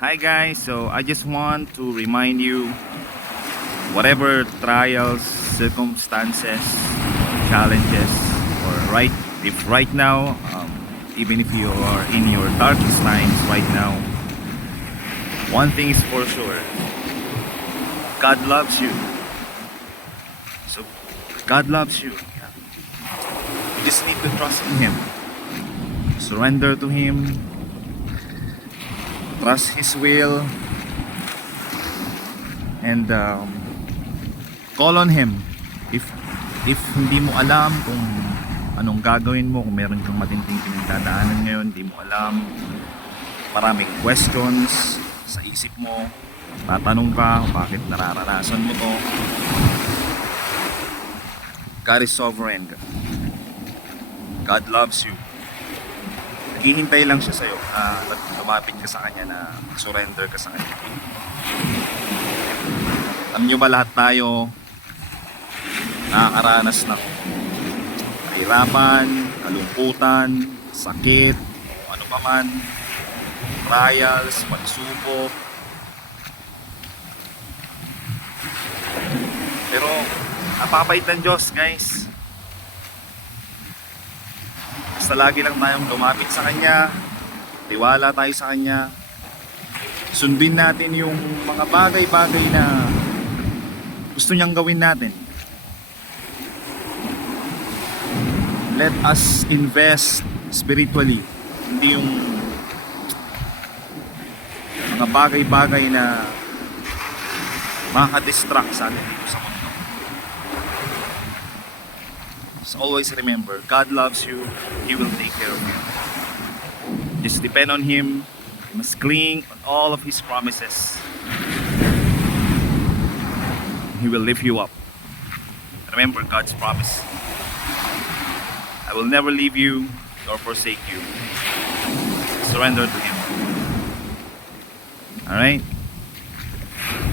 Hi guys, so I just want to remind you, whatever trials, circumstances, challenges, or if right now, even if you are in your darkest times right now, one thing is for sure: God loves you. So God loves you. You just need to trust in Him, surrender to Him, trust His will, and call on Him. If hindi mo alam kung anong gagawin mo, kung meron kang matinding pinagdadaanan ngayon, hindi mo alam, maraming questions sa isip mo, tatanong ka kung bakit nararanasan mo to, God is sovereign. God loves you. Naghihintay lang siya sa'yo na lumapit ka sa Kanya, na surrender ka sa Kanya. Alam nyo ba, lahat tayo nakakaranas ng kahirapan, kalungkutan, sakit, o ano pa man, trials, pagsubok. Pero napapait ng Diyos, guys. Basta lagi lang tayong lumapit sa Kanya, tiwala tayo sa Kanya, sundin natin yung mga bagay-bagay na gusto niyang gawin natin. Let us invest spiritually, hindi yung mga bagay-bagay na makaka-distract sa atin sa mundo. So always remember, God loves you. He will take care of you. Just depend on Him. You must cling on all of His promises. He will lift you up. Remember God's promise: I will never leave you nor forsake you. Surrender to Him. Alright?